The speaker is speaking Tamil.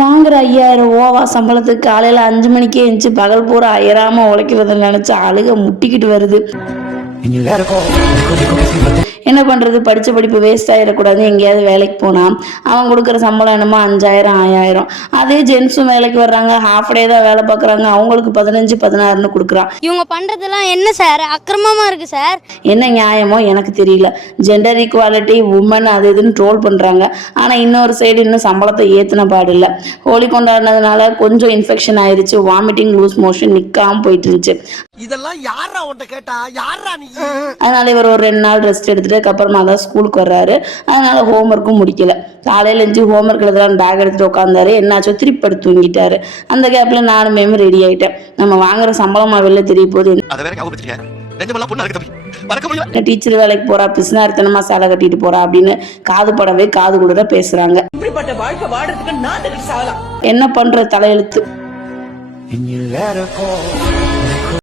வாங்குற 5000 ஓவா சம்பளத்துக்கு காலையில 5 மணிக்கே எழுந்துச்சு பகல் பூரா அயராம உழைக்கிறத நினைச்சு அழுக முட்டிக்கிட்டு வருது. என்ன பண்றது, படிச்ச படிப்பு வேஸ்ட் ஆயிடக்கூடாது. எங்கேயாவது வேலைக்கு போனா அவன் கொடுக்குற சம்பளம் என்னமோ 5000 5000. அதே ஜென்ஸும் வேலைக்கு வர்றாங்க, ஹாஃப் டே தான் வேலை பார்க்குறாங்க, அவங்களுக்கு 15 16ன்னு கொடுக்குறான். இவங்க பண்றதெல்லாம் என்ன சார், அக்கிரமமா இருக்கு சார். என்ன நியாயமோ எனக்கு தெரியல. ஜெண்டர் ஈக்குவாலிட்டி, உமன் அது இதுன்னு ட்ரோல் பண்றாங்க. ஆனா இன்னொரு சைடு இன்னும் சம்பளத்தை ஏத்துன பாடு இல்லை. ஹோலி கொண்டாடினதுனால கொஞ்சம் இன்ஃபெக்ஷன் ஆயிருச்சு, வாமிட்டிங், லூஸ் மோஷன் நிக்காம போயிட்டு இருந்துச்சு. இதெல்லாம் யாரா உன்கிட்ட கேட்டா, யாரா நீ? அதனால இவர் ஒரு 2 நாள் ரெஸ்ட் எடுத்துட்டு அப்புறமா தான் ஸ்கூலுக்கு வர்றாரு. அதனால ஹோம்ஒர்க்கும் முடிக்கல. காலையில இருந்து ஹோம்ஒர்க் எழுதலாம் பேக் எடுத்துட்டு உட்காந்தாரு. என்னாச்சோ திருப்பி படுத்து தூங்கிட்டாரு. அந்த கேப்ல நானுமே ரெடி ஆயிட்டேன். நம்ம வாங்குற சம்பளமா வெளில தெரிய போகுது. டீச்சர் வேலைக்கு போறா, பிசினாரித்தனமா சேலை கட்டிட்டு போறா அப்படின்னு காது படவே காது கூட பேசுறாங்க. என்ன பண்ற தலையெழுத்து.